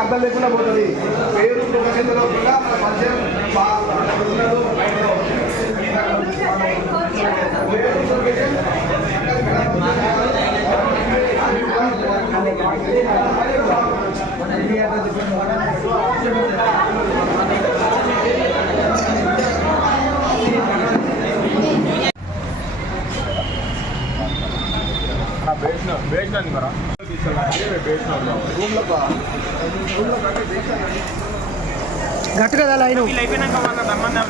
అర్థం లేకుండా పోతుంది. పేరు కూడా మన మధ్య బేస్నండి మరా గట్టు కదా లైన్ అయిపోయినాక మన సంబంధం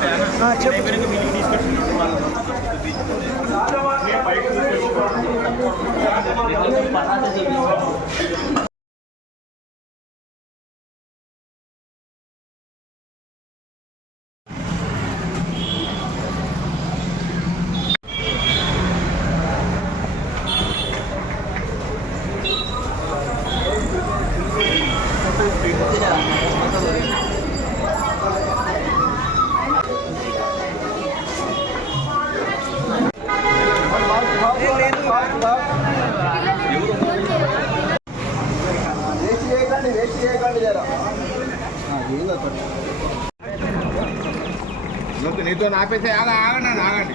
నీతో ఆపేసే ఆగండి ఆగండి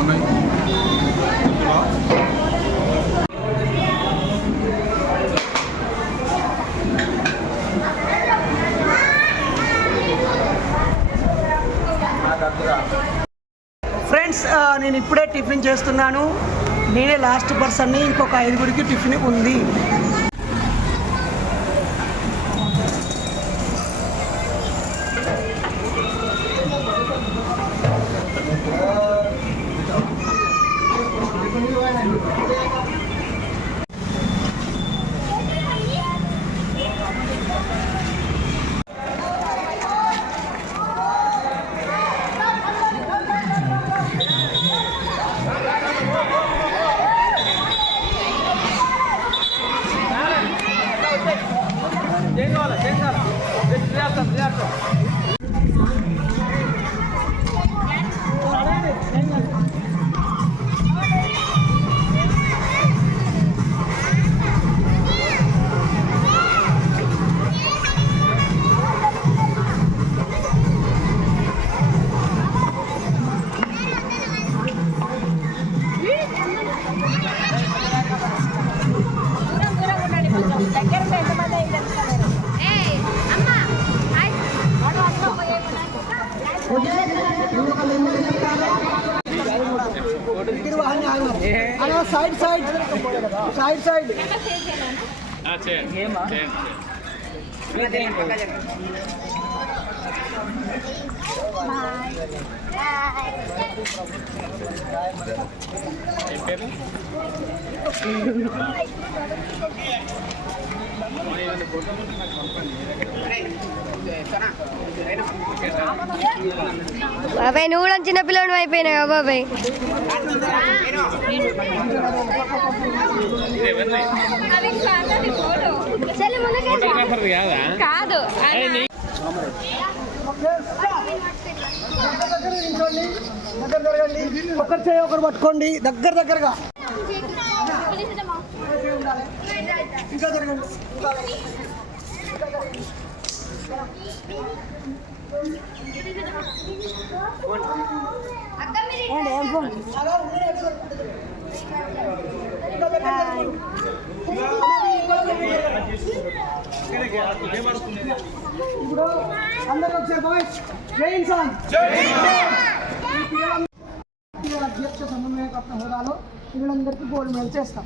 ఉన్నాయి. ఫ్రెండ్స్ నేను ఇప్పుడే టిఫిన్ చేస్తున్నాను. నేనే లాస్ట్ పర్సన్ని, ఇంకొక 5గురికి టిఫిన్ ఉంది. సైడ్ సైడ్ సైడ్ సైడ్ బాబాయ్ నువ్వు కూడా చిన్న పిల్లడు అయిపోయినావు బాబాయ్. కాదు ఒకరు చేయి ఒకరు పట్టుకోండి, దగ్గరగా ఇంకా జరగండి. ఇప్పుడు అందరూ వచ్చారు బాయ్స్. జై ఇన్సాన్. అధ్యక్ష సమన్వయకర్త హోదాలో పిల్లలందరికీ గోల్డ్ మెడల్ చేస్తాం.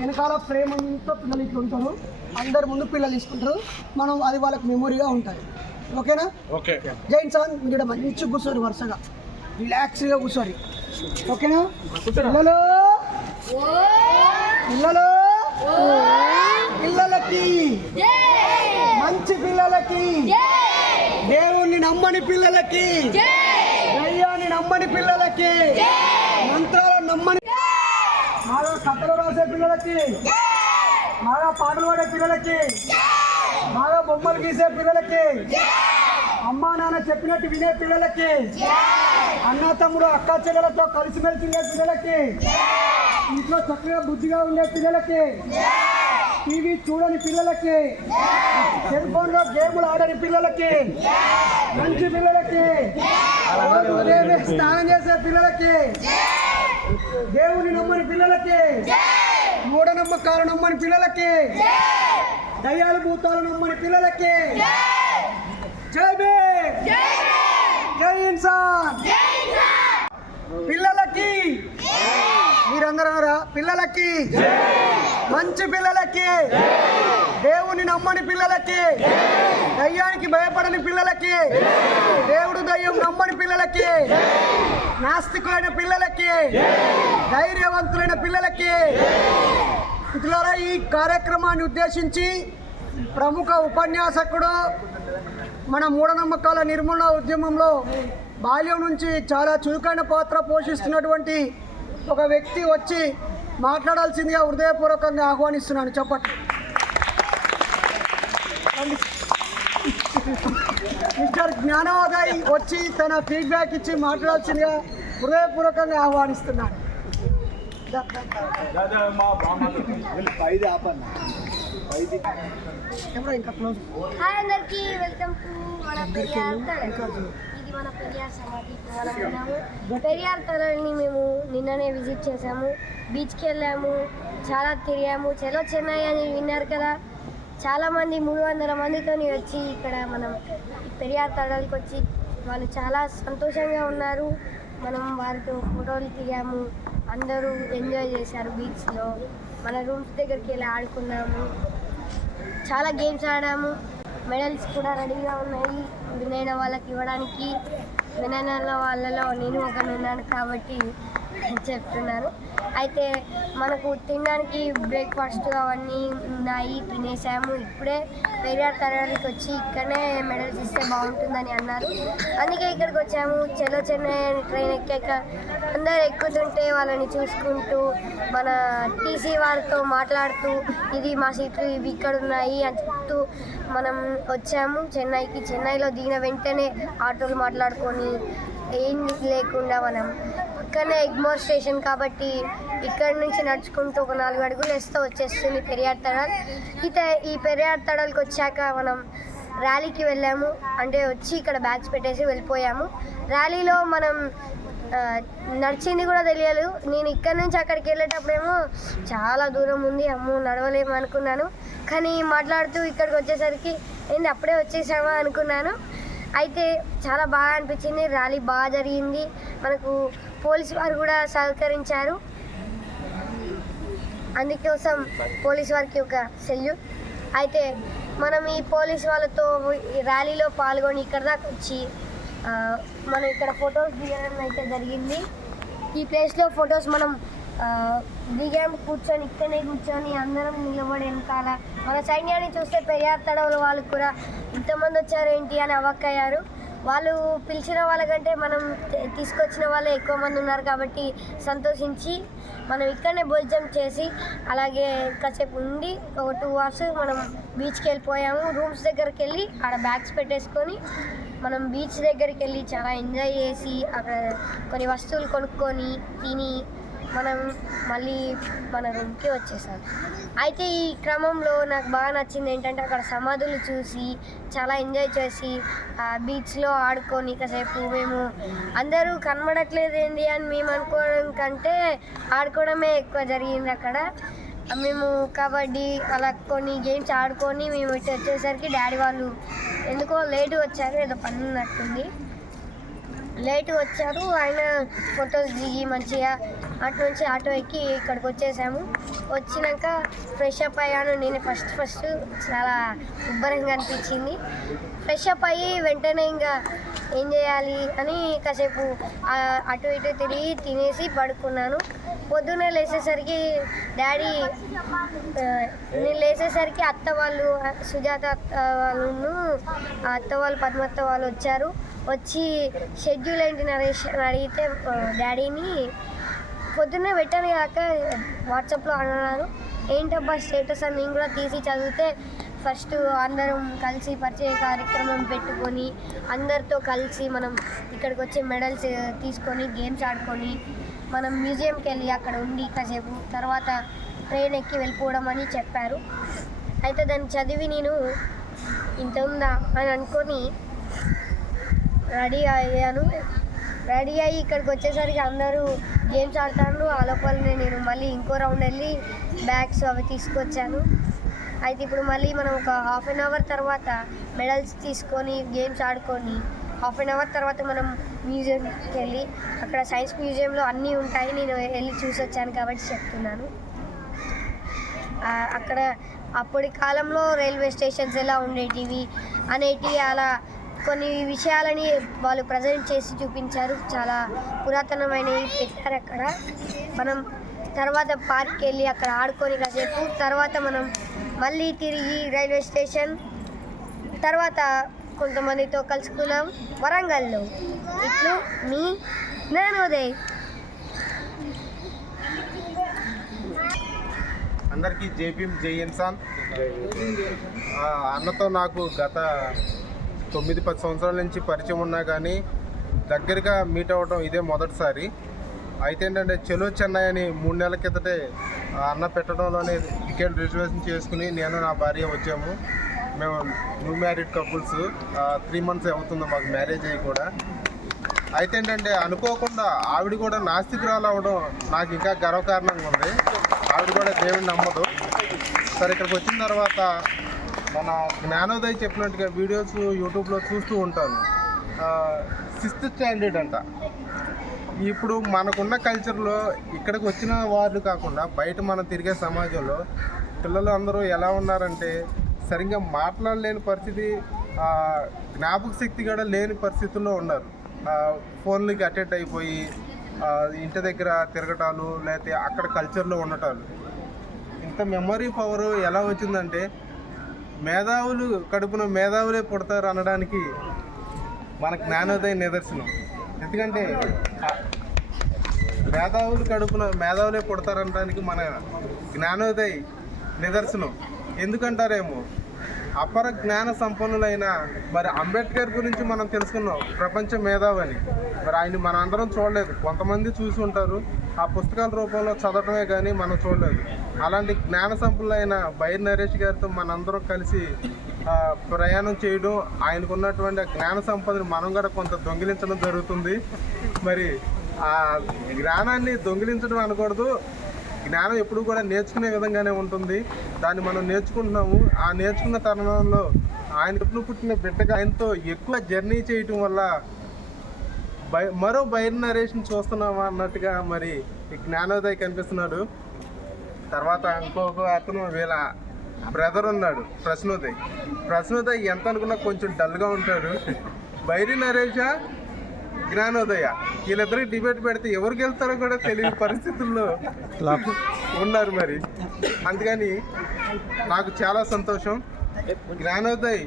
వెనకాల ఫ్రేమ్ అంతా పిల్లలు ఇట్లా ఉంటారు, అందరు ముందు పిల్లలు తీసుకుంటారు. మనం అది వాళ్ళకి మెమొరీగా ఉంటుంది. ఓకేనా? ఓకే. జై ఇన్సాన్. మీరు ఇక్కడ మంచిగా కూర్చోరు, వరుసగా రిలాక్స్గా కూర్చోరు. ఓకేనా? పిల్లలు పిల్లలు పిల్లలకి మంచి పిల్లలకి, దేవుణ్ణి నమ్మని పిల్లలకి, దయ్యాన్ని నమ్మని పిల్లలకి, మంత్రాలను నమ్మని, బాగా కథలు రాసే పిల్లలకి, బాగా పాటలు పాడే పిల్లలకి, బాగా బొమ్మలు గీసే పిల్లలకి, అమ్మా నాన్న చెప్పినట్టు వినే పిల్లలకి, అన్న తమ్ముడు అక్క చెల్లెలతో కలిసిమెలిసి ఉండే పిల్లలకి, ఇంట్లో చక్కగా బుద్ధిగా ఉండే పిల్లలకి, టీవీ చూడని పిల్లలకి, సెల్ ఫోన్లో గేములు ఆడని పిల్లలకి, మంచి పిల్లలకి, రోజు ఉదయమే స్నానం చేసే పిల్లలకి, దేవుని నమ్మని పిల్లలకి, మూఢనమ్మకాలు నమ్మని పిల్లలకి, దయ్యాలు భూతాలు నమ్మని పిల్లలకి, జై భీమ్, జై ఇన్సాన్. పిల్లలకి మీరందరూ పిల్లలకి, మంచి పిల్లలకి, దేవుని నమ్మని పిల్లలకి, దయ్యానికి భయపడని పిల్లలకి, దేవుడు దయ్యం నమ్మని పిల్లలకి, నాస్తికులైన పిల్లలకి, ధైర్యవంతులైన పిల్లలకి. మిత్రులారా, ఈ కార్యక్రమాన్ని ఉద్దేశించి ప్రముఖ ఉపన్యాసకుడు, మన మూఢనమ్మకాల నిర్మూలన ఉద్యమంలో బాల్యం నుంచి చాలా చురుకైన పాత్ర పోషిస్తున్నటువంటి ఒక వ్యక్తి వచ్చి మాట్లాడాల్సిందిగా హృదయపూర్వకంగా ఆహ్వానిస్తున్నాను. చెప్పండి. మిస్టర్ జ్ఞానోదయ్ వచ్చి తన ఫీడ్బ్యాక్ ఇచ్చి మాట్లాడాల్సిందిగా హృదయపూర్వకంగా ఆహ్వానిస్తున్నాను. ఇంకా క్లోజ్. హాయ్ అందరికీ, వెల్కమ్ టు మన పెరియార్ తడల్. ఇది మన పెరియార్ సమాధి. మనం ఉన్నాము పెరియార్ తడల్ని. మేము నిన్ననే విజిట్ చేసాము, బీచ్కి వెళ్ళాము, చాలా తిరిగాము. చలో చెన్నై అని విన్నారు కదా, చాలామంది 300 మందితో వచ్చి ఇక్కడ మనం పెరియార్ తడల్కి వచ్చి వాళ్ళు చాలా సంతోషంగా ఉన్నారు. మనం వారితో ఫోటోలు దిగాము, అందరూ ఎంజాయ్ చేశారు బీచ్లో. మన రూమ్స్ దగ్గరికి వెళ్ళి ఆడుకున్నాము, చాలా గేమ్స్ ఆడాము. మెడల్స్ కూడా రెడీగా ఉన్నాయి విన్ అయిన వాళ్ళకి ఇవ్వడానికి. విన్ అయిన వాళ్ళలో నేను ఒకరు ఉన్నాను కాబట్టి చెప్తున్నాను. అయితే మనకు తినడానికి బ్రేక్ఫాస్ట్ అవన్నీ ఉన్నాయి, తినేసాము. ఇప్పుడే పెరియార్ తరగతికి వచ్చి ఇక్కడనే మెడల్స్ ఇస్తే బాగుంటుందని అన్నారు, అందుకే ఇక్కడికి వచ్చాము. చలో చెన్నై ట్రైన్ ఎక్కాక అందరు ఎక్కుతుంటే వాళ్ళని చూసుకుంటూ మన టీసీ వాళ్ళతో మాట్లాడుతూ ఇది మా సీట్లు ఇవి ఇక్కడ ఉన్నాయి అని చెప్తూ మనం వచ్చాము చెన్నైకి. చెన్నైలో దిగిన వెంటనే ఆటోలు మాట్లాడుకొని ఏం లేకుండా మనం పక్కనే ఎగ్మోర్ స్టేషన్ కాబట్టి ఇక్కడ నుంచి నడుచుకుంటూ ఒక 4 అడుగులు వేస్తే వచ్చేస్తుంది పెరియార్ తడల్. ఈ పెరియార్ తడల్కి వచ్చాక మనం ర్యాలీకి వెళ్ళాము, అంటే వచ్చి ఇక్కడ బ్యాగ్స్ పెట్టేసి వెళ్ళిపోయాము. ర్యాలీలో మనం నడిచింది కూడా తెలియదు. నేను ఇక్కడ నుంచి అక్కడికి వెళ్ళేటప్పుడేమో చాలా దూరం ఉంది, అమ్మో నడవలేము అనుకున్నాను. కానీ మాట్లాడుతూ ఇక్కడికి వచ్చేసరికి ఏంటి అప్పుడే వచ్చేసామా అనుకున్నాను. అయితే చాలా బాగా అనిపించింది, ర్యాలీ బాగా జరిగింది. మనకు పోలీసు వారు కూడా సహకరించారు, అందుకోసం పోలీసు వారికి ఒక సెల్యూట్. అయితే మనం ఈ పోలీసు వాళ్ళతో ర్యాలీలో పాల్గొని ఇక్కడ దాకా వచ్చి మనం ఇక్కడ ఫొటోస్ దిగడం అయితే జరిగింది. ఈ ప్లేస్లో ఫొటోస్ మనం దిగాము, కూర్చొని ఇక్కడనే కూర్చొని అందరం నిలబడి వెనకాల. మన సైన్యాన్ని చూస్తే పెరియార్ తడవల వాళ్ళు కూడా ఇంతమంది వచ్చారు ఏంటి అని అవాక్కయ్యారు. వాళ్ళు పిలిచిన వాళ్ళకంటే మనం తీసుకొచ్చిన వాళ్ళే ఎక్కువ మంది ఉన్నారు కాబట్టి సంతోషించి మనం ఇక్కడనే భోజనం చేసి అలాగే కాసేపు ఉండి ఒక 2 hours మనం బీచ్కి వెళ్ళిపోయాము. రూమ్స్ దగ్గరికి వెళ్ళి ఆడ బ్యాగ్స్ పెట్టేసుకొని మనం బీచ్ దగ్గరికి వెళ్ళి చాలా ఎంజాయ్ చేసి అక్కడ కొన్ని వస్తువులు కొనుక్కొని తిని మనం మళ్ళీ మన రూమ్కి వచ్చేసాం. అయితే ఈ క్రమంలో నాకు బాగా నచ్చింది ఏంటంటే అక్కడ సమాధులు చూసి చాలా ఎంజాయ్ చేసి బీచ్లో ఆడుకొని కాసేపు మేము అందరూ కనబడట్లేదు ఏంటి అని మేము అనుకోవడం కంటే ఆడుకోవడమే ఎక్కువ జరిగింది. అక్కడ మేము కబడ్డీ అలా కొన్ని గేమ్స్ ఆడుకొని మేము ఇటు వచ్చేసరికి డాడీ వాళ్ళు ఎందుకో లేటు వచ్చారు, ఏదో పని ఉన్నట్టుంది లేటు వచ్చారు. ఆయన ఫొటోస్ దిగి మంచిగా అటు నుంచి ఆటో ఎక్కి ఇక్కడికి వచ్చేసాము. వచ్చినాక ఫ్రెష్ అప్ అయ్యాను. నేను ఫస్ట్ చాలా ఉబ్బరంగా అనిపించింది. ఫ్రెష్ అప్ అయ్యి వెంటనే ఇంకా ఏం చేయాలి అని కాసేపు అటు ఇటు తిరిగి తినేసి పడుకున్నాను. పొద్దున్నే లేచేసరికి నేను లేచేసరికి అత్త వాళ్ళు, సుజాత అత్త వాళ్ళు, అత్త వాళ్ళు, పద్మత్త వాళ్ళు వచ్చారు. వచ్చి షెడ్యూల్ ఏంటి నరేష్ అని అడిగితే డాడీని పొద్దున్నే పెట్టాను కాక వాట్సాప్లో అన్నారు. ఏంటబ్బా స్టేటస్ అని నేను కూడా తీసి చదివితే ఫస్ట్ అందరం కలిసి పరిచయ కార్యక్రమం పెట్టుకొని అందరితో కలిసి మనం ఇక్కడికి వచ్చి మెడల్స్ తీసుకొని గేమ్స్ ఆడుకొని మనం మ్యూజియంకి వెళ్ళి అక్కడ ఉండి కాసేపు తర్వాత ట్రైన్ ఎక్కి వెళ్ళిపోవడం అని చెప్పారు. అయితే దాన్ని చదివి నేను ఇంత ఉందా అని అనుకొని రెడీ అయ్యాను. రెడీ అయ్యి ఇక్కడికి వచ్చేసరికి అందరూ గేమ్స్ ఆడుతారు. ఆ లోపలనే నేను మళ్ళీ ఇంకో రౌండ్ వెళ్ళి బ్యాగ్స్ అవి తీసుకొచ్చాను. అయితే ఇప్పుడు మళ్ళీ మనం ఒక హాఫ్ అన్ అవర్ తర్వాత మెడల్స్ తీసుకొని గేమ్స్ ఆడుకొని హాఫ్ అన్ అవర్ తర్వాత మనం మ్యూజియంకి వెళ్ళి అక్కడ సైన్స్ మ్యూజియంలో అన్నీ ఉంటాయి. నేను వెళ్ళి చూసి వచ్చాను కాబట్టి చెప్తున్నాను. అక్కడ అప్పటి కాలంలో రైల్వే స్టేషన్స్ ఎలా ఉండేటివి అనేటివి అలా కొన్ని విషయాలని వాళ్ళు ప్రజెంట్ చేసి చూపించారు. చాలా పురాతనమైనవి పెట్టారు అక్కడ. మనం తర్వాత పార్క్కి వెళ్ళి అక్కడ ఆడుకొని కాసేపు తర్వాత మనం మళ్ళీ తిరిగి రైల్వే స్టేషన్ తర్వాత కొంతమందితో కలుసుకున్నాం వరంగల్లో. ఇట్లు మీ జ్ఞానోదయ్. అందరికీ జై భీమ్, జై ఇన్సాన్. అన్నతో నాకు గత 9-10 సంవత్సరాల నుంచి పరిచయం ఉన్నా కానీ దగ్గరగా మీట్ అవ్వడం ఇదే మొదటిసారి. అయితే ఏంటంటే చెలో చెన్నై అని 3 నెలల కిందటే అన్న పెట్టడంలోనే టికెట్ రిజర్వేషన్ చేసుకుని నేను నా భార్య వచ్చాము. మేము న్యూ మ్యారీడ్ కపుల్స్. 3 months అవుతుంది మాకు మ్యారేజ్ అయ్యి కూడా. అయితే ఏంటంటే అనుకోకుండా ఆవిడ కూడా నాస్తికురాలు అవ్వడం నాకు ఇంకా గర్వకారణంగా ఉంది. ఆవిడ కూడా దేవుడిని నమ్మదు. సరే ఇక్కడికి వచ్చిన తర్వాత మన జ్ఞానోదయ్ చెప్పినట్టుగా వీడియోస్ యూట్యూబ్లో చూస్తూ ఉంటాను. 6th స్టాండర్డ్ అంట. ఇప్పుడు మనకున్న కల్చర్లో ఇక్కడికి వచ్చిన వాళ్ళు కాకుండా బయట మనం తిరిగే సమాజంలో పిల్లలు అందరూ ఎలా ఉన్నారంటే సరిగ్గా మాట్లాడలేని పరిస్థితి, జ్ఞాపక శక్తి కూడా లేని పరిస్థితుల్లో ఉన్నారు. ఫోన్లకి అటెండ్ అయిపోయి ఇంటి దగ్గర తిరగటాలు లేకపోతే అక్కడ కల్చర్లో ఉండటాలు. ఇంత మెమరీ పవర్ ఎలా వచ్చిందంటే మేధావులు కడుపున మేధావులే పుడతారు అనడానికి మన జ్ఞానోదయ నిదర్శనం. ఎందుకంటే మేధావులు కడుపున మేధావులే పుడతారు అనడానికి మన జ్ఞానోదయ నిదర్శనం. ఎందుకంటారేమో అపర జ్ఞాన సంపన్నులైన మరి అంబేద్కర్ గురించి మనం తెలుసుకున్నాం, ప్రపంచ మేధావి అని. మరి ఆయన మన అందరం చూడలేదు, కొంతమంది చూసి ఉంటారు, ఆ పుస్తకాల రూపంలో చదవటమే కానీ మనం చూడలేదు. అలాంటి జ్ఞాన సంపన్నులైన బైర్ నరేష్ గారితో మనందరం కలిసి ప్రయాణం చేయడం, ఆయనకున్నటువంటి జ్ఞాన సంపదని మనం కూడా కొంత దొంగిలించడం జరుగుతుంది. మరి ఆ జ్ఞానాన్ని దొంగిలించడం అనకూడదు, జ్ఞానం ఎప్పుడు కూడా నేర్చుకునే విధంగానే ఉంటుంది. దాన్ని మనం నేర్చుకుంటున్నాము. ఆ నేర్చుకున్న తరుణంలో ఆయన ఎప్పుడు పుట్టిన బిడ్డగా ఆయనతో ఎక్కువ జర్నీ చేయటం వల్ల మరో బైర్ నరేష్ని చూస్తున్నామా అన్నట్టుగా మరి ఈ జ్ఞానోదయ్ కనిపిస్తున్నాడు. తర్వాత ఇంకొక అతను వీళ్ళ బ్రదర్ ఉన్నాడు ప్రశ్నోదయ్ ఎంత అనుకున్నా కొంచెం డల్గా ఉంటాడు. బైరి నరేష, జ్ఞానోదయ వీళ్ళిద్దరికి డిబేట్ పెడితే ఎవరికి వెళ్తారో కూడా తెలియని పరిస్థితుల్లో ఉన్నారు. మరి అందుకని నాకు చాలా సంతోషం. జ్ఞానోదయ్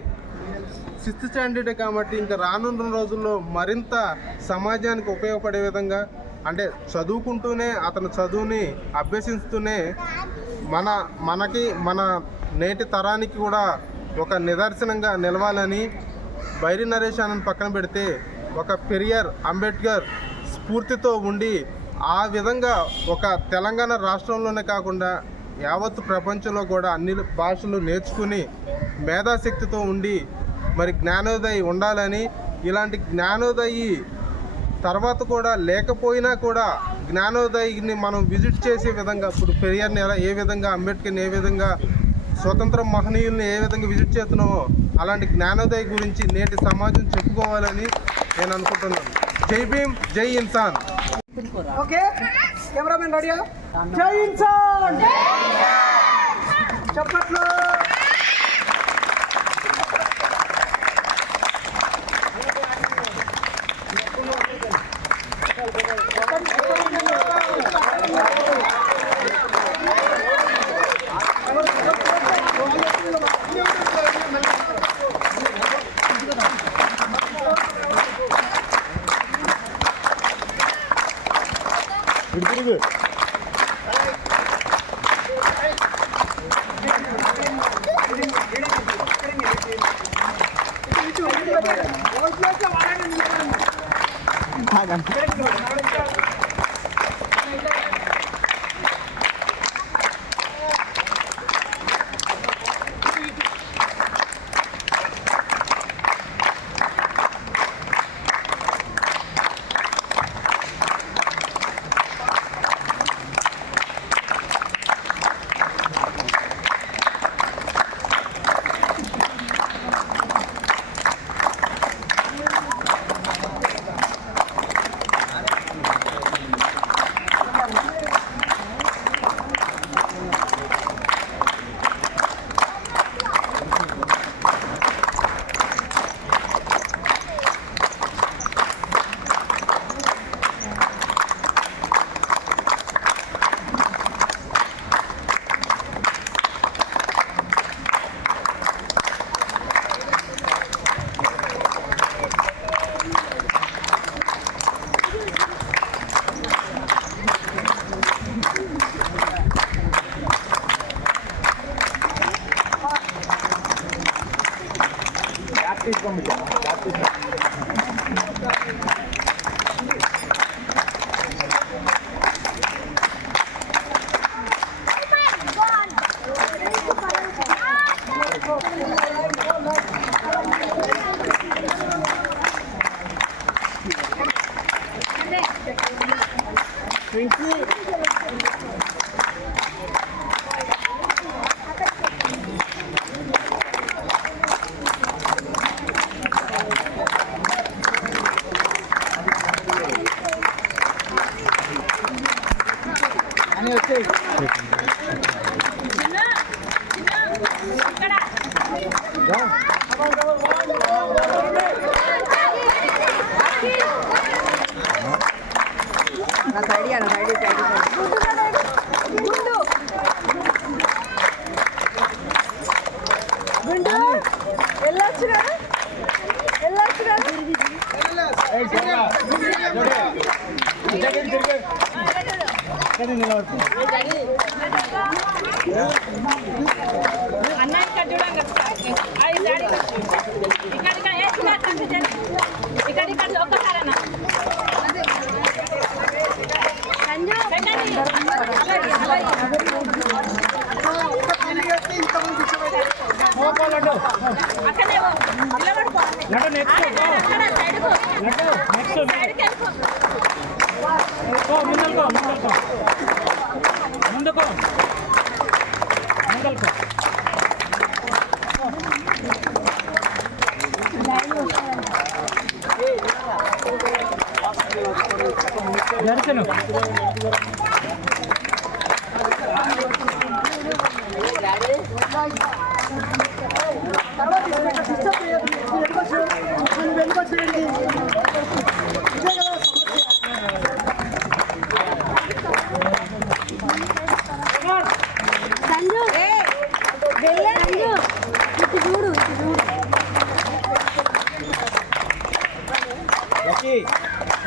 6th స్టాండర్డ్ కాబట్టి ఇంకా రానున్న రోజుల్లో మరింత సమాజానికి ఉపయోగపడే విధంగా, అంటే చదువుకుంటూనే అతను చదువుని అభ్యసిస్తూనే మనకి మన నేటి తరానికి కూడా ఒక నిదర్శనంగా నిలవాలని బైరి నరేష్ అని పక్కన పెడితే ఒక పెరియార్, అంబేద్కర్ స్ఫూర్తితో ఉండి ఆ విధంగా ఒక తెలంగాణ రాష్ట్రంలోనే కాకుండా యావత్ ప్రపంచంలో కూడా అన్ని భాషలు నేర్చుకుని మేధాశక్తితో ఉండి మరి జ్ఞానోదయ్ ఉండాలని, ఇలాంటి జ్ఞానోదయి తర్వాత కూడా లేకపోయినా కూడా జ్ఞానోదయిని మనం విజిట్ చేసే విధంగా, ఇప్పుడు పెరియార్ని ఏ విధంగా, అంబేద్కర్ని ఏ విధంగా, స్వతంత్ర మహనీయుల్ని ఏ విధంగా విజిట్ చేస్తున్నామో అలాంటి జ్ఞానోదయ్ గురించి నేటి సమాజం చెప్పుకోవాలని నేను అనుకుంటున్నాను. జై భీమ్, జై ఇన్సాన్. ఓకే. కెమెరామెన్ రెడీయా? జై ఇన్సాన్, చప్పట్లు.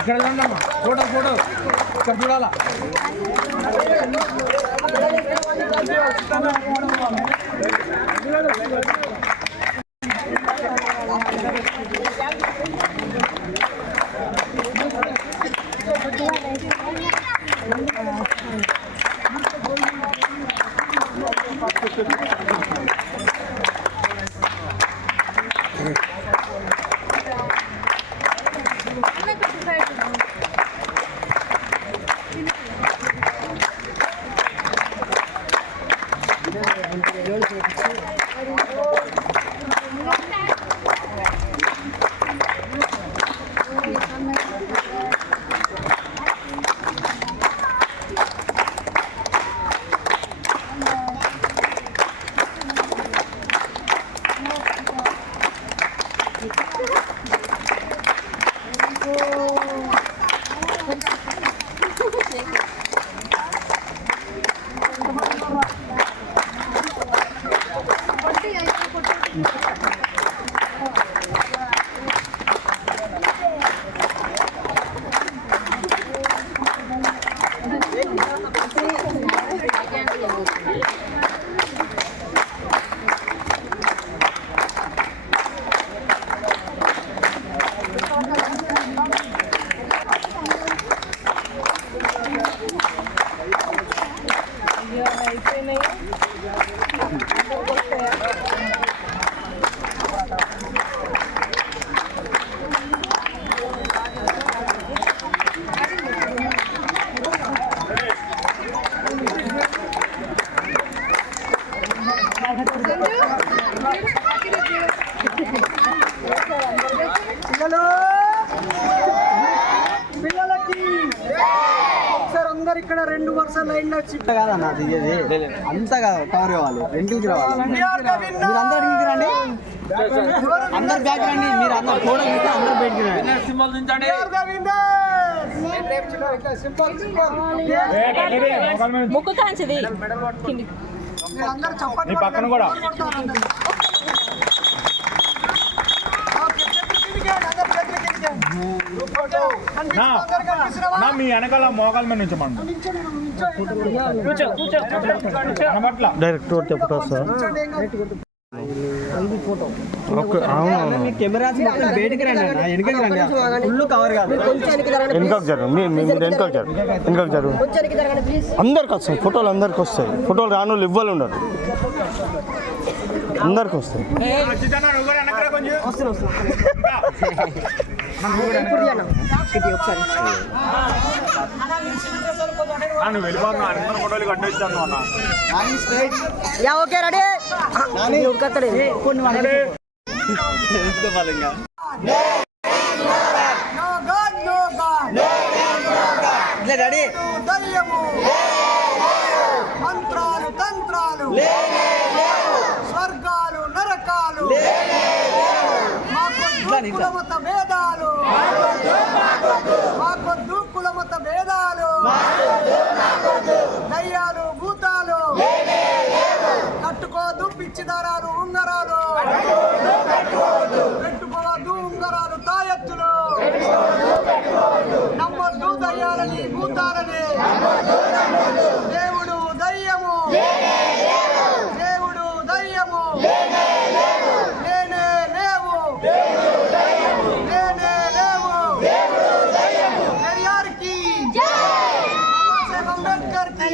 ఇక్కడ చూడమ్మా, ఫోటో ఫోటో ఇక్కడ చూడాలా. ఒకసారి లైన్ లో కాదన్న దిగేది అంతా కాదు కవర్ కావాలి వెంటికి రావాలి మీరు అందరు అడిగి రండి అందరు బ్యాక్ రండి మీరు అందరు ఫోటో తీస్తే అందరు బయటికి రండి ముక్కు కాంచిది అందరూ చెప్పండి పక్కన కూడా మీ వెనకాల మోకాల మీద నుంచి డైరెక్ట్ చెప్పుతా సార్ కెమెరాస్ మొత్తం బయటికి రండి అన్న వెనకకి రండి ఫుల్ కవర్ కాదు వెనుకకు జరుగు మీరు వెనుకకు జరుగు వెనుకకు జరుగు అందరికి వస్తాయి ఫోటోలు అందరికి వస్తాయి ఫోటోలు రాను వాళ్ళు ఇవ్వాలి ఉండరు అందరికి వస్తాయి ఫోటోలు కట్టేస్తాను అన్న ఓకే రెడీ రెడీ మంత్రాలు తంత్రాలు స్వర్గాలు నరకాలు కులమత భేదాలు మాకొద్దు కులమత భేదాలు దయ్యాలు భూతాలు కట్టుకోదు పిచ్చిదారాలు ఉంగరాలు పెట్టుకోవద్దు ఉంగరాలు తాయెత్తులు నమ్మొద్దు దయ్యాలని భూతాలని దేవుడు దయ్యము దేవుడు దయ్యము నేనే లేవు నేనే లేవు పెరియార్కి బాబాసాహెబ్ అంబేద్కర్కి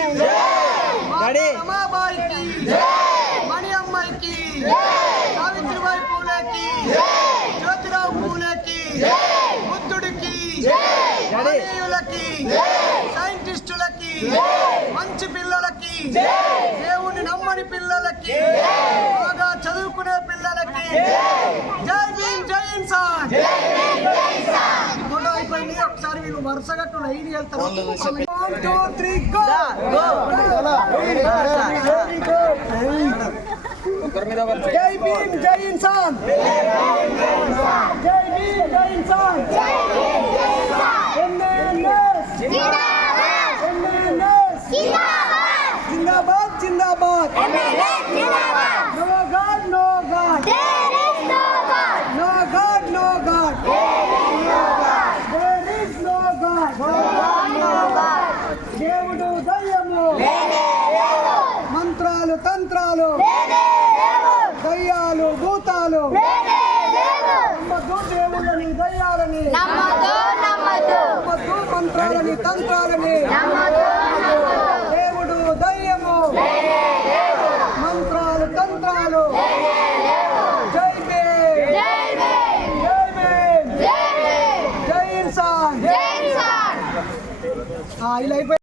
రమాబాయికి మణి అమ్మాయికి సావిత్రిబాయి పూలేకి జ్యోతిరావు పూలేకి బుద్ధుడికి మహనీయులకి సైంటిస్టులకి మంచి పిల్లలకి దేవుని నమ్మని పిల్లలకి బాగా చదువుకునే పిల్లలకి జై భీమ్ జై ఇన్సాన్. ఫోటో అయిపోయింది ఒకసారి మీరు వరుసగా లైన్ వెళ్తారు 1 2 3 గో జై భీమ్ జై ఇన్సాన్ జై భీమ్ జై ఇన్సాన్ జిందాబాద్ జిందాబాద్ no god no god no god no god there is no god దేవుడు దయ్యము మంత్రాలు తంత్రాలు దయ్యాలు భూతాలు నమ్మద్దు దేవుళ్ళని దయ్యాలని నమ్మద్దు మంత్రాలని తంత్రాలని దేవుడు దయ్యము మంత్రాలు తంత్రాలు జై భీమ్ జై భీమ్ జై ఇన్సాన్ ఇలా అయిపోయి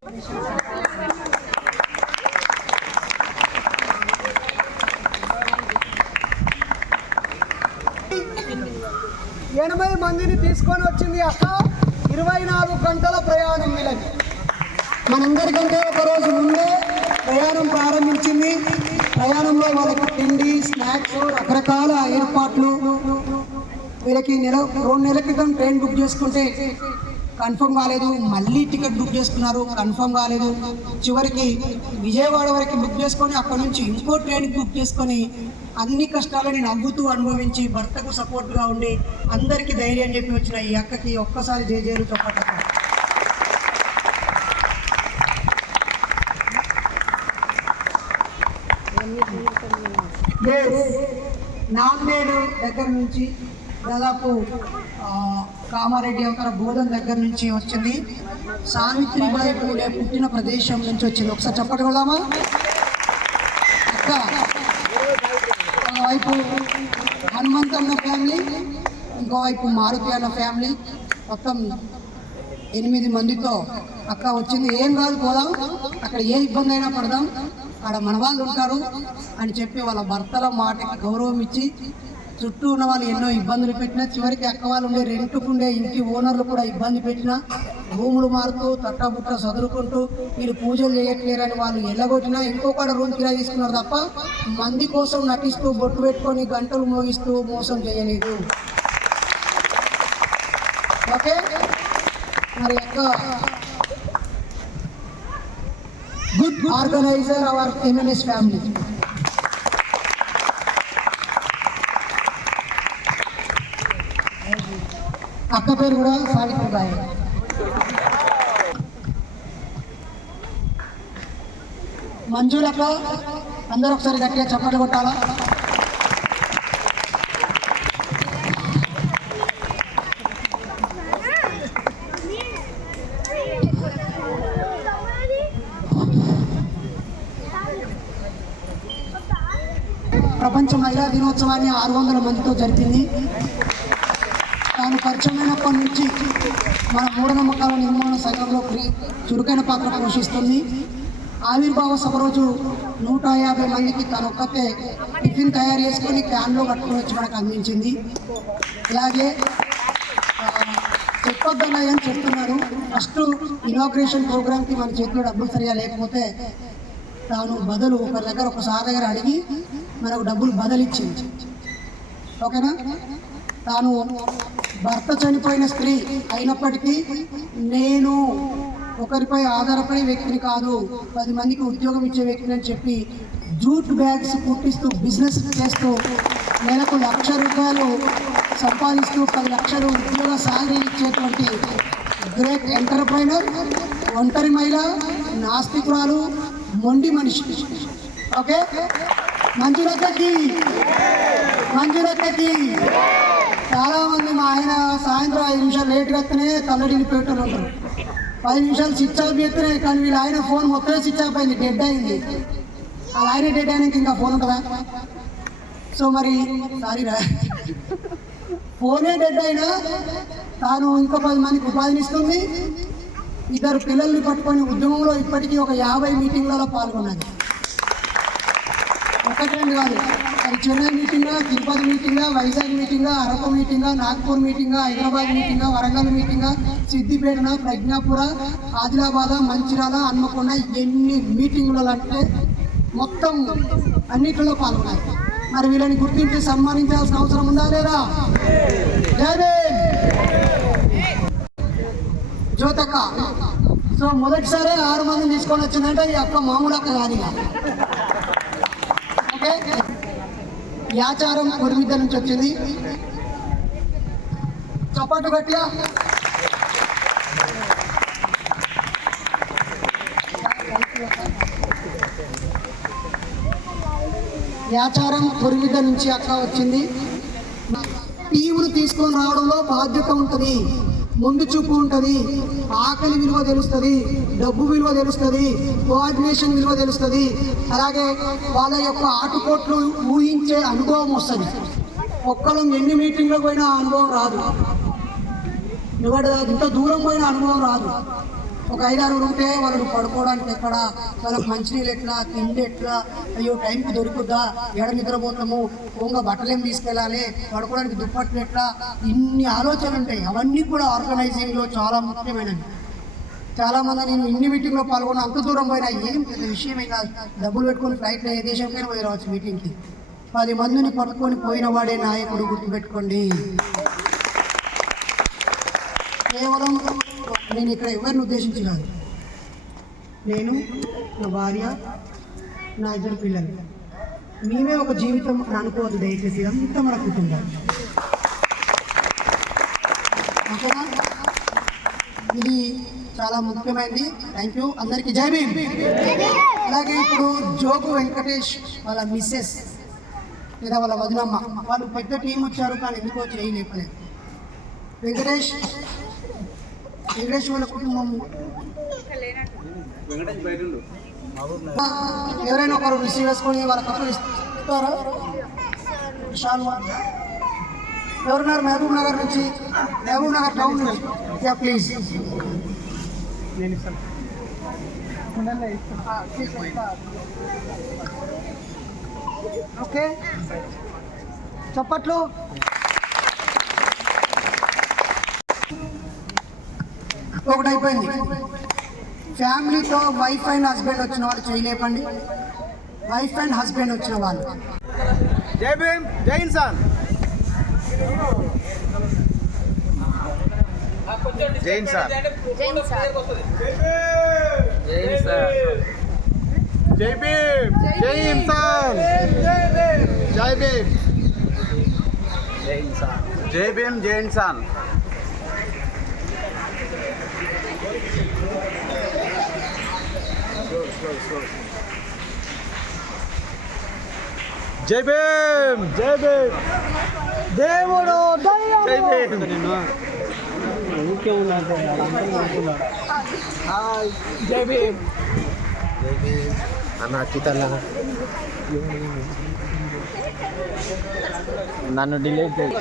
ఎనభై మందిని తీసుకొని వచ్చింది అక్క 24 గంటల ప్రయాణం వీళ్ళకి మనందరికంటే ఒకరోజు ముందే ప్రయాణం ప్రారంభించింది. ప్రయాణంలో వాళ్ళకి తిండి స్నాక్స్ రకరకాల ఏర్పాట్లు వీళ్ళకి 2 నెలల క్రితం ట్రైన్ బుక్ చేసుకుంటే కన్ఫర్మ్ కాలేదు, మళ్ళీ టికెట్ బుక్ చేసుకున్నారు కన్ఫర్మ్ కాలేదు, చివరికి విజయవాడ వరకు బుక్ చేసుకొని అక్కడ నుంచి ఇంకో ట్రైన్ బుక్ చేసుకొని అన్ని కష్టాలని నవ్వుతూ అనుభవించి భర్తకు సపోర్ట్గా ఉండి అందరికీ ధైర్యం చెప్పి వచ్చిన ఈ అక్కకి ఒక్కసారి జేజేలు చెప్పట. నాందేడు దగ్గర నుంచి దాదాపు కామారెడ్డి ఒక బోధన దగ్గర నుంచి వచ్చింది. సావిత్రిబాయి పూలే పుట్టిన ప్రదేశం నుంచి వచ్చింది. ఒకసారి చెప్పగలమా అక్క? ఒకవైపు హనుమంత్ అన్న ఫ్యామిలీ, ఇంకోవైపు మారుతి అన్న ఫ్యామిలీ, మొత్తం 8 మందితో అక్క వచ్చింది. ఏం కాదు, పోదాం, అక్కడ ఏ ఇబ్బంది అయినా పడదాం, అక్కడ మన వాళ్ళు ఉంటారు అని చెప్పి వాళ్ళ భర్తల మాటకి గౌరవం ఇచ్చి చుట్టూ ఉన్న వాళ్ళు ఎన్నో ఇబ్బందులు పెట్టినా చివరికి అక్క వాళ్ళు ఉండే రెంట్కుండే ఇంటి ఓనర్లు కూడా ఇబ్బంది పెట్టినా భూములు మారుతూ తట్టబుట్ట చదువుకుంటూ మీరు పూజలు చేయట్లేరని వాళ్ళు ఎల్లగొట్టినా ఇంకొకటి రూమ్ కిరాయి తీసుకున్నారు తప్ప మంది కోసం నటిస్తూ బొట్టు పెట్టుకొని గంటలు మోగిస్తూ మోసం చేయలేదు. ఓకే, మరి యొక్క good organizer our MNS family. అక్క పేరు కూడా సావిత్రిబాయి. మంజులక్క అందరూ ఒకసారి గట్టిగా చప్పట్లు కొట్టాలా? ప్రపంచ మహిళా దినోత్సవాన్ని 600 మందితో జరిపింది. తాను పరిచయమైనప్పటి నుంచి మన మూఢనమ్మకాల నిర్మూలన సంఘంలో చురుకైన పాత్ర పోషిస్తుంది. ఆవిర్భావ సభ రోజు 150 మందికి తను ఒక్కతే టిఫిన్ తయారు చేసుకొని క్యాన్లో కట్టుకొని వచ్చి మనకు అందించింది. అలాగే చెప్పొద్దన్నయ్య అని చెప్తున్నారు. ఫస్ట్ ఇనాగ్రేషన్ ప్రోగ్రామ్కి మన చేతిలో డబ్బులు సరిగా లేకపోతే తాను బదులు ఒకరి దగ్గర ఒకసారి దగ్గర అడిగి మనకు డబ్బులు బదిలిచ్చింది. ఓకేనా? తాను భర్త చనిపోయిన స్త్రీ అయినప్పటికీ నేను ఒకరిపై ఆధారపడే వ్యక్తిని కాదు, 10 మందికి ఉద్యోగం ఇచ్చే వ్యక్తిని అని చెప్పి జూట్ బ్యాగ్స్ కుట్టిస్తూ బిజినెస్ చేస్తూ నెలకు ₹1,00,000 సంపాదిస్తూ 10 లక్షలు ఉద్యోగ సాలరీ ఇచ్చేటువంటి గ్రేట్ ఎంటర్ప్రైనర్, ఒంటరి మహిళ, నాస్తికురాలు, మొండి మనిషి. ఓకే, మంజులక్కకి చాలామంది మా ఆయన సాయంత్రం 5 నిమిషాలు లేట్గా వస్తేనే తల్లడిని పెట్టలు ఉంటారు. 10 నిమిషాలు స్విచ్ ఆఫ్ చేస్తేనే, కానీ వీళ్ళ ఆయన ఫోన్ మొత్తమే స్విచ్ ఆఫ్ అయింది, డెడ్ అయింది. వాళ్ళ ఆయన డెడ్ అయినాక ఇంకా ఫోన్ ఉంటుందా? సో మరి సారీరా, ఫోనే డెడ్ అయినా తాను ఇంకో 10 మందికి ఉపాధినిస్తుంది. 2 పిల్లల్ని పట్టుకొని ఉద్యమంలో ఇప్పటికీ ఒక 50 మీటింగ్లలో పాల్గొన్నది. ఒకటి రెండు కాదు, అది చెన్నై మీటింగా, తిరుపతి మీటింగా, వైజాగ్ మీటింగా, అరకు మీటింగా, నాగ్పూర్ మీటింగా, హైదరాబాద్ మీటింగా, వరంగల్ మీటింగా, సిద్దిపేట, ప్రజ్ఞాపుర, ఆదిలాబాద్, మంచిర్యాల, హన్మకొండ, ఎన్ని మీటింగులలో అంటే మొత్తం అన్నిటిలో పాల్గొన్నారు. మరి వీళ్ళని గుర్తించి సన్మానించాల్సిన అవసరం ఉందా లేదా? జ్యోతక్క సో మొదటిసారి 6 మందిని తీసుకొని వచ్చిందంటే ఈ అక్క మామూలు అక్క కాదు. ఓకే, యాచారం కొరిమిద్ద నుంచి వచ్చింది. చప్పట్లు గట్టిగా. యాచారం కొరిమిద్ద నుంచి అక్క వచ్చింది. టీమును తీసుకొని రావడంలో బాధ్యత ఉంటుంది, ముందు చూపు ఉంటుంది, ఆకలి విలువ తెలుస్తుంది, డబ్బు విలువ తెలుస్తుంది, కోఆర్డినేషన్ విలువ తెలుస్తుంది, అలాగే వాళ్ళ యొక్క ఆటుపోట్లు ఊహించే అనుభవం వస్తుంది. ఒక్కరం ఎన్ని మీటింగ్లో పోయినా అనుభవం రాదు, ఇంత దూరం పోయిన అనుభవం రాదు. ఒక 5-6 ఉంటే వాళ్ళని పడుకోవడానికి ఎక్కడ, వాళ్ళకి మంచినీళ్ళు ఎట్లా, తిండి ఎట్లా, అయ్యో టైంకి దొరుకుద్దా, ఎడ నిద్రపోతాము, ఓంగా బట్టలేం తీసుకెళ్ళాలి, పడుకోవడానికి దుప్పట్లు ఎట్లా, ఇన్ని ఆలోచనలు ఉంటాయి. అవన్నీ కూడా ఆర్గనైజింగ్లో చాలా ముఖ్యమైనవి. చాలామంది నేను ఇన్ని మీటింగ్లో పాల్గొన్న, అంత దూరం పోయినా ఏం పెద్ద విషయమే కాదు, డబ్బులు పెట్టుకొని ఫ్లైట్లో ఏ దేశంకైనా పోయి రావచ్చు మీటింగ్కి. 10 మందిని పట్టుకొని పోయిన వాడే నాయకుడు, గుర్తుపెట్టుకోండి. కేవలం నేను ఇక్కడ ఎవరిని ఉద్దేశించి కాదు, నేను, నా భార్య, నా 2 పిల్లలు, మేమే ఒక జీవితం అనుకోవద్దు దయచేసి. అంతా మన కుటుంబం. ఓకేనా? ఇది చాలా ముఖ్యమైనది. థ్యాంక్ యూ అందరికీ. జై భీమ్. అలాగే ఇప్పుడు జోగు వెంకటేష్ వాళ్ళ మిస్సెస్ లేదా వాళ్ళ వదినమ్మ వాళ్ళు పెద్ద టీం వచ్చారు, కానీ ఎందుకో చేయలేపలేదు. వెంకటేష్ వాళ్ళ కుటుంబం ఎవరైనా ఒకరు రిసీవ్ చేసుకొని వాళ్ళ కప్పులు ఇస్తారా? ఎవరున్నారు మహబూబ్ నగర్ నుంచి, మహబూబ్ నగర్ టౌన్ నుంచి? Yeah please. ఓకే, చప్పట్లు. ఒకటి అయిపోయింది. ఫ్యామిలీతో వైఫ్ అండ్ హస్బెండ్ వచ్చిన వాళ్ళు చేయలేపండి. వైఫ్ అండ్ హస్బెండ్ వచ్చిన వాళ్ళు. జై భీమ్, జై ఇన్సాన్. జై ఇన్సాన్. జై సార్. జై ఇన్సాన్. జై భీమ్, జై ఇన్సాన్. జై భీమ్, జై ఇన్సాన్. జై భీమ్, జై ఇన్సాన్. జై భీమ్, జై భీమ్. దేవుడు జై భీమ్. జై భీమ్. నన్ను డిలీట్ చేయి.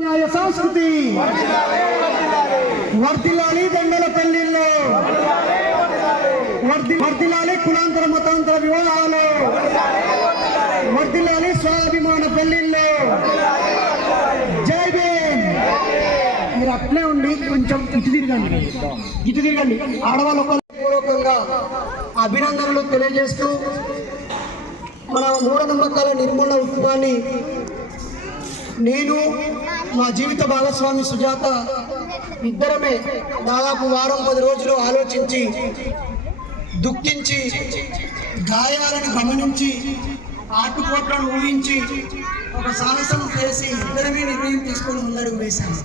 న్యాయ సంస్కృతి వర్ధిల్లాలి. దండలపల్లిలో వర్ధిల్లాలి. కులాంతర మతాంతర వివాహాలు వర్ధిల్లాలి. స్వాభిమాన పెళ్లిల్లో జై భీమ్. మీరు అట్లే ఉండి కొంచెం ఇటు తిరగండి. ఆడవాళ్ళు పూర్వకంగా అభినందనలు తెలియజేస్తూ మన మూఢనమ్మకాల నిర్మూలన ఉద్యమాన్ని నేను మా జీవిత భాగస్వామి సుజాత ఇద్దరమే దాదాపు వారం 10 రోజులు ఆలోచించి దుఃఖించి గాయాలను గమనించి ఆటుపోట్లను ఊహించి ఒక సాహసం చేసి ఇద్దరమే నిర్ణయం తీసుకొని ముందడుగు వేశాము.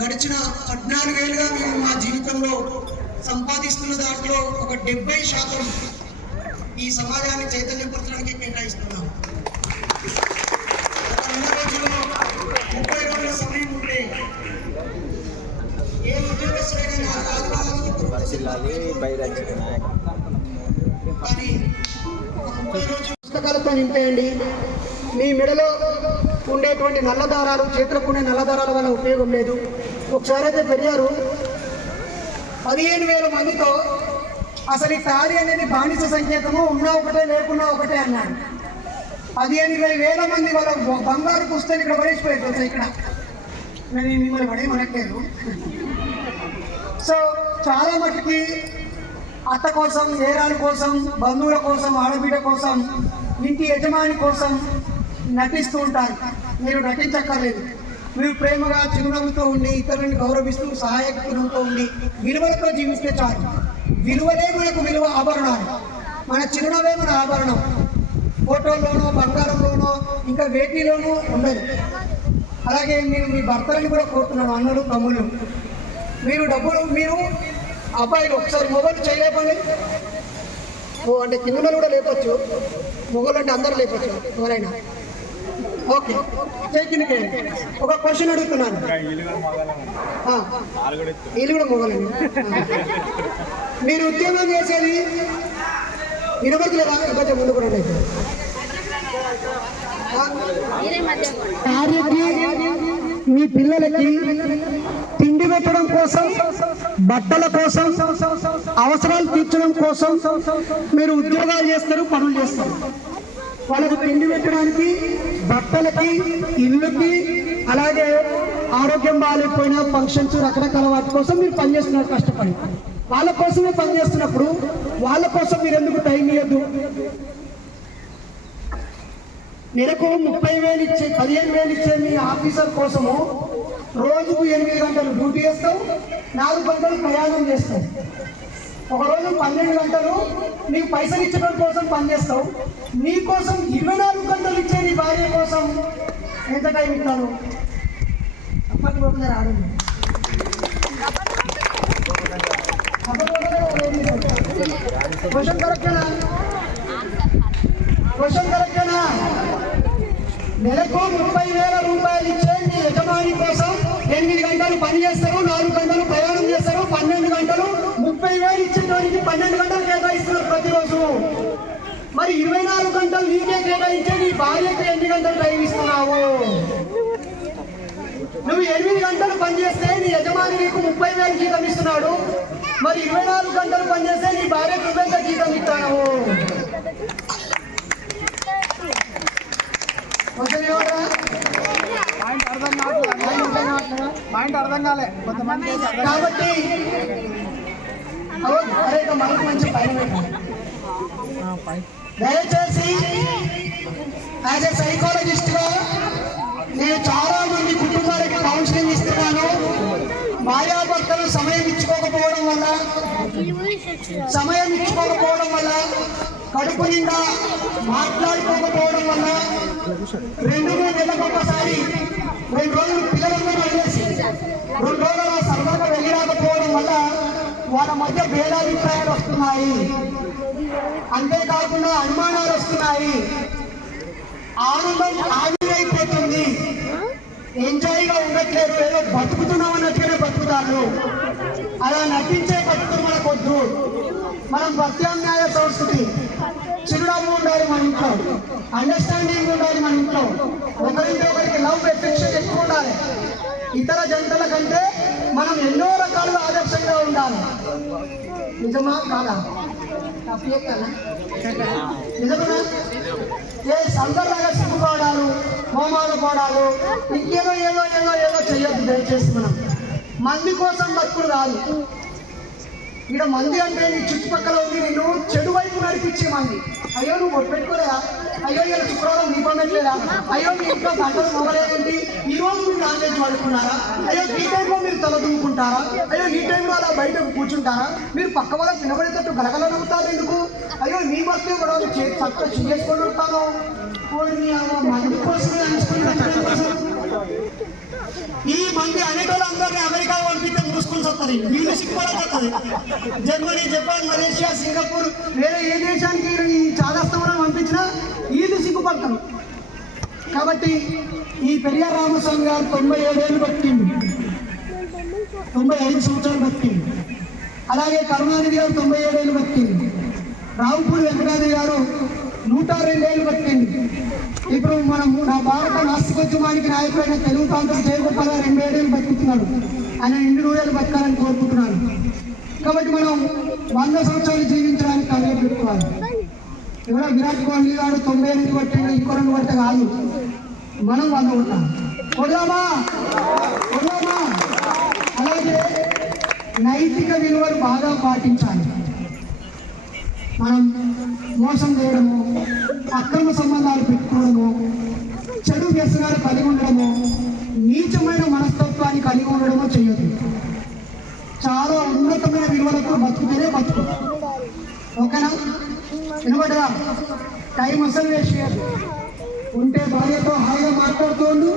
గడిచిన 14 ఏళ్ళుగా మేము మా జీవితంలో సంపాదిస్తున్న దాంట్లో ఒక 70% ఈ సమాజాన్ని చైతన్యపరచడానికి కేటాయిస్తున్నాం. ఉన్న రోజుల్లో 30 రోజుల సమయం ఉంటే ఏ ఉద్యోగస్తుడైనా కానీ 30 రోజులు పుస్తకాలతో నింపేయండి. మీ మెడలో ఉండేటువంటి నల్లదారాలు, చేతులకు ఉండే నల్లదారాల వల్ల ఉపయోగం లేదు. ఒకసారి అయితే పెరిగారు 15,000 మందితో అసలు ఈ తాళి అనేది బానిస సంకేతము, ఉన్నా ఒకటే లేకున్నా ఒకటే అన్నాడు. 15,000 మంది వాళ్ళ బంగారు పుస్తకం ఇక్కడ పడేసిపోయారు. ఇక్కడ నేను మిమ్మల్ని పడే మనట్లేదు. సో చాలా మటుకి అత్త కోసం, ఏరాల కోసం, బంధువుల కోసం, ఆడబిడ్డ కోసం, ఇంటి యజమాని కోసం నటిస్తూ ఉంటారు. మీరు నటించక్కర్లేదు. మీరు ప్రేమగా చిరునవ్వుతో ఉండి ఇతరులను గౌరవిస్తూ సహాయక గుణంతో ఉండి విలువలతో జీవిస్తే చాలు. విలువలే మనకు విలువ ఆభరణాలు. మన చిరునవ్వే మన ఆభరణం. ఫోటోల్లోనో, బంగారంలోనో, ఇంకా వేటిలోనూ ఉండదు. అలాగే నేను మీ భర్తలను కూడా కోరుతున్నాను, అన్నలు తమ్ముళ్ళు, మీరు అబ్బాయిలు ఒకసారి మొగలు చేయలేపండి. అంటే కింద కూడా లేపచ్చు, మొగలు అంటే అందరూ లేపచ్చు ఎవరైనా. ఓకే, చేతికి ఒక క్వశ్చన్ అడుగుతున్నాను. వీళ్ళు కూడా మొగలండి. మీరు ఉద్యోగం చేసేది వినబడలేదా? కొంచెం ముందు కూడా భార్యకి, మీ పిల్లలకి తిండి పెట్టడం కోసం, బట్టల కోసం, అవసరాలు తీర్చడం కోసం మీరు ఉద్యోగాలు చేస్తారు, పనులు చేస్తారు. వాళ్ళకు తిండి పెట్టడానికి, బట్టలకి, ఇళ్ళకి, అలాగే ఆరోగ్యం బాగాలేకపోయినా ఫంక్షన్స్, రకరకాల వాటి కోసం మీరు పనిచేస్తున్నారు కష్టపడి. వాళ్ళ కోసమే పనిచేస్తున్నప్పుడు వాళ్ళ కోసం మీరు ఎందుకు టైం ఇవ్వద్దు? నెలకు 30,000 ఇచ్చే, 15,000 ఇచ్చే మీ ఆఫీసర్ కోసము రోజుకు 8 గంటలు డ్యూటీ చేస్తావు, 4 గంటలు ప్రయాణం చేస్తావు. ఒకరోజు 12 గంటలు నీకు పైసలు ఇచ్చడం కోసం పనిచేస్తావు. నీ కోసం 24 గంటలు ఇచ్చే నీ భార్య కోసం ఎంత టైం ఇస్తాను? అప్పటిపోతున్నారు ఆడండి. క్వశ్చన్ కరెక్టేనా? నెలకు 30,000 రూపాయలు ఇచ్చే మీ యజమాని కోసం 8 గంటలు పని చేస్తారు, 4 గంటలు ప్రయాణం చేస్తారు, 12 గంటలు, 30,000 ఇచ్చేటానికి 12 గంటలు కేటాయిస్తున్నారు ప్రతిరోజు. మరి 24 గంటలు నీకే కేటాయించే నీ భార్యకు ఎన్ని గంటలు టైం ఇస్తున్నావు? నువ్వు 8 గంటలు పనిచేస్తే నీ యజమాని నీకు 30,000 జీతం ఇస్తున్నాడు. మరి 24 గంటలు పనిచేస్తే నీ భార్యకు నువ్వెంత జీతం ఇస్తావు? కాబట్టి అరే ఇక మనకు మంచి పైన పెట్టాలి. దయచేసి యాజ్ ఎ సైకాలజిస్ట్గా నేను చాలా మంది కుటుంబాలకి కౌన్సిలింగ్ ఇస్తున్నాను. భార్యాభర్తలు సమయం ఇచ్చుకోకపోవడం వల్ల కడుపు నిండా మాట్లాడుకోకపోవడం వల్ల 2-3 నెలలకు ఒకసారి 2 రోజులు పిల్లలందరూ వదిలేసి 2 రోజులు సరదాగా వెళ్ళి రాకపోవడం వల్ల వాళ్ళ మధ్య భేదాభిప్రాయాలు వస్తున్నాయి. అంతేకాకుండా అనుమానాలు వస్తున్నాయి. ఆనందం ఆవిరైపోతుంది. ఎంజాయ్గా ఉండట్లేదు, ఏదో బతుకుతున్నాం అన్నట్టుగానే బతుకుతారు. అలా నటించే బతుకులు మనకొద్దు. మనం ప్రత్యామ్నాయ సంస్కృతి, చిరునవ్వు ఉండాలి మన ఇంట్లో, అండర్స్టాండింగ్ ఉండాలి మన ఇంట్లో, ఒకరింటి ఒకరికి లవ్ ఎఫెక్షన్ ఎక్కువ ఉండాలి. ఇతర జంటల కంటే మనం ఎన్నో రకాలుగా ఆదర్శంగా ఉండాలి. నిజమా కాదా? నిజమేనా? ఏ సందర్భంగా సిగ్గుకోవడాలు, హోమాలు పోవడాలు, ఇంకేదో ఏదో ఏదో ఏదో చెయ్యొద్దు. దయచేసి మనం మంది కోసం బతుకుడు కాదు. ఇక్కడ మంది అంటే నీ చుట్టుపక్కల ఉంది, నిన్ను చెడు వైపు నడిపించే మంది. అయ్యో నువ్వు ఒట్టు పెట్టుకోలేదా, అయ్యో ఇలా శుక్రవారం దీపం పెట్టలేదా, అయ్యో మీ ఇంట్లో గంటలు మొదలేదండి, ఈ రోజు మీరు నాన్ వెజ్ వాడుకున్నారా, అయ్యో ఈ టైంలో మీరు తల దువ్వుకుంటారా, అయ్యో ఈ టైంలో అలా బయటకు కూర్చుంటారా, మీరు పక్క వాళ్ళకి వినబడేటట్టు గలగల నవ్వుతారు ఎందుకు, అయ్యో నీ భర్తే కూడా చక్కగా చేసుకొని ఉంటాను మంది కోసమే ఈ మంది అనేటోళ్ళందరినీ అమెరికా పంపితే మూసుకొని వస్తుంది. వీళ్ళు సిగ్గుపడకపోతుంది. జర్మనీ, జపాన్, మలేషియా, సింగపూర్, వేరే ఏ దేశానికి ఈ చాదాస్తమనం పంపించినా వీళ్ళు సిగ్గుపడతారు. కాబట్టి ఈ పెరియార్ రామస్వామి గారు 97 ఏళ్ళు బతికింది, 95 సంవత్సరాలు బతికింది. అలాగే కరుణానిధి గారు 97 ఏళ్ళు బతికింది. రావుపూడి వెంకటాద్రి గారు 102 ఏళ్ళు బతికింది. ఇప్పుడు మనం నా భారత నాస్తికోద్యమానికి నాయకుడైన తెలుగు కాంగ్రెస్ జయగోపాల్ గారు 87 ఏళ్ళు బతుకుతున్నాడు. ఆయన 200 ఏళ్ళు బతకాలని కోరుకుంటున్నాను. కాబట్టి మనం 100 సంవత్సరాలు జీవించడానికి కలిగి పెట్టుకోవాలి. ఎవరో విరాట్ కోహ్లీ గారు 98 కొట్టిండు, ఇంకో 2 కొట్టే కాదు, మనం 100 ఉంటాం. కొడదామా? అలాగే నైతిక విలువలు బాగా పాటించాలి. మనం మోసం చేయడము, అక్రమ సంబంధాలు పెట్టుకోవడము, చెడు వ్యసనాలు కలిగి ఉండడము, నీచమైన మనస్తత్వాన్ని కలిగి ఉండడము చేయదు. చాలా ఉన్నతమైన విలువలతో బతుకుతేనే బతుకు. ఓకేనా? వినబడరా? టైం అసలు వేస్ట్ చేయదు. ఉంటే భార్యతో హాయిగా మాట్లాడుతూ ఉండు,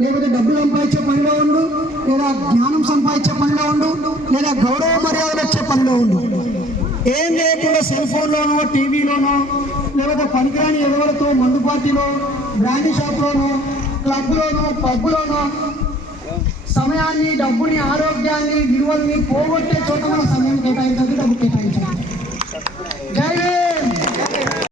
లేకపోతే డబ్బులు సంపాదించే పనిలో ఉండు, లేదా జ్ఞానం సంపాదించే పనిలో ఉండు, లేదా గౌరవ మర్యాదలు వచ్చే పనిలో ఉండు. ఏం లేకుండా సెల్ ఫోన్లోనో, టీవీలోనో, లేకపోతే పనికిరాని ఎదుగులతో మందు పార్టీలో, బ్రాండీ షాప్లోనో, క్లబ్లోనో, పబ్లోనో సమయాన్ని, డబ్బుని, ఆరోగ్యాన్ని, విలువల్ని పోగొట్టే చోట మన సమయం కేటాయించాలి, డబ్బు కేటాయించాలి. జై